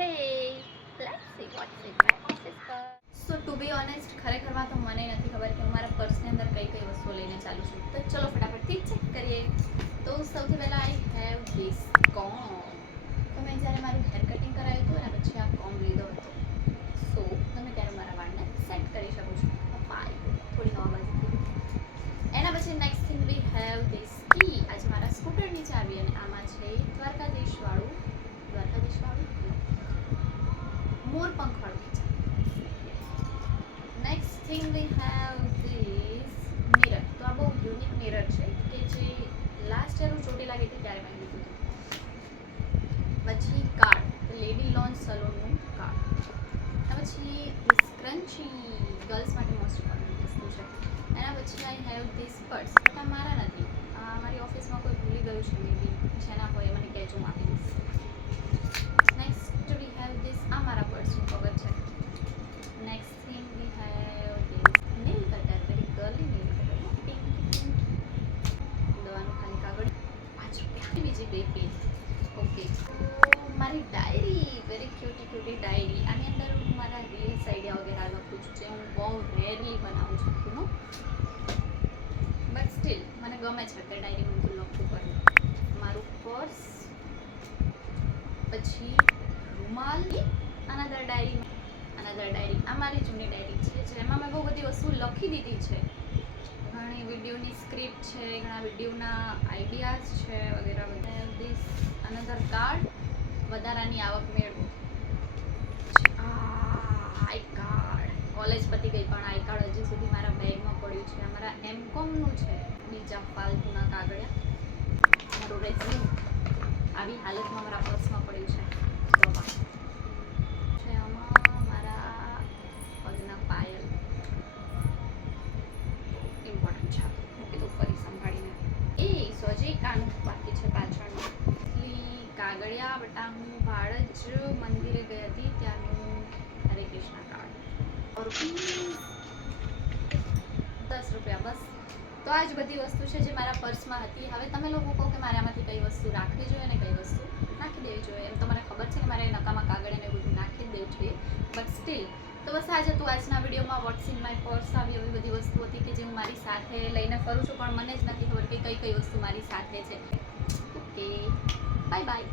Hey, let's see what's in my office bag. So to be honest, ખરેખરમાં તો મને નથી ખબર કે હું મારા પર્સની અંદર કઈ કઈ વસ્તુઓ લઈને ચાલુ છું. તો ચલો ફટાફટથી ચેક કરીએ. તો સૌથી પહેલા આઈ હેવ ધીસ કોમ્બ. તો મેં જ્યારે મારું હેર કટિંગ કરાવ્યું હતું અને પછી આ કોમ્બ લીધો હતો. સો તમે ત્યારે મારા વાળને સેટ કરી શકો છો. બાય થોડી હવા બાજુથી. એના પછી next thing we have this key. આજે મારા સ્કૂટરની ચાવી અને આમાં છે દ્વારકાધીશ વાળું મોરપંખવાળું છે. Next thing we have this mirror. તો આ બહુ યુનિક મિરર છે કે જે લાસ્ટ યર હું ચોટી લાગી હતી ત્યારે મેં લીધું હતું. પછી કાર્ડ, લેડી લોન્ચ સલૂનનું કાર્ડ. પછી સ્ક્રન્ચી, ગર્લ્સ માટે મોસ્ટ ઇમ્પોર્ટન્ટ વસ્તુ છે. એના પછી I have this purse. But આ મારા નથી, મારી ઓફિસમાં કોઈ ભૂલી ગયું છે મે બી. જેના હોય મને કહેજો, હું આપી દઈશ. Next we have this. આ મારા પર્સનું કવર છે. Next thing we have this nail cutter. Very girly nail cutter. દવાનું ખાલી કાગળ. 5 રૂપિયા. બીજી બે પેજ. ઓકે. મારી ડાયરી, વેરી ક્યુટી ડાયરી. આની અંદર હું મારા રીલ્સ આઈડિયા વગેરે લખું છું, જે હું બહુ રેરલી બનાવું છું. બટ સ્ટીલ મને ગમે છે કે ડાયરીમાં બધું લખવું પડે. મારું પર્સ, પછી રૂમાલ, અનધર ડાયરી. આ મારી જૂની ડાયરી છે, જેમાં મેં બહુ બધી વસ્તુ લખી દીધી છે. ઘણી વિડીયોની સ્ક્રિપ્ટ છે, ઘણા વિડીયોના આઈડિયાઝ છે વગેરે વગેરે. ધીસ અનધર કાર્ડ, વધારાની આવક મેળવો. I card. કોલેજ પતી ગઈ પણ આઈ કાર્ડ હજી સુધી મારા બેગમાં પડ્યું છે. અમારા એમકોમનું છે. બીજા ફાલતુના કાગળિયા. મારું રેઝ્યુમ આવી હાલતમાં મારા પર્સમાં પડ્યું છે. આમાં મારા પગના પાયલ ઇમ્પોર્ટન્ટ છે. મૂકી દઉં ફરી સંભાળીને. સોજેકાનું બાકી છે પાછળનું. કાગળિયા બટા હું ભાડજ મંદિરે ગઈ હતી ત્યાંનું હરે કૃષ્ણ કાર્ડ. ₹10 બસ. તો આ જ બધી વસ્તુ છે જે મારા પર્સમાં હતી. હવે તમે લોકો કહો કે મારે આમાંથી કઈ વસ્તુ રાખવી જોઈએ અને કઈ વસ્તુ નાખી દેવી જોઈએ. એમ તો મને ખબર છે કે મારે નકામા કાગળ અને બધું નાખી જ દેવું જોઈએ, બટ સ્ટીલ. તો બસ આજે તું આજના વિડીયોમાં વોટ્સ ઇન માય પર્સ આવી એવી બધી વસ્તુ હતી કે જે હું મારી સાથે લઈને ફરું છું, પણ મને જ નથી ખબર કે કઈ કઈ વસ્તુ મારી સાથે છે. Okay, bye bye.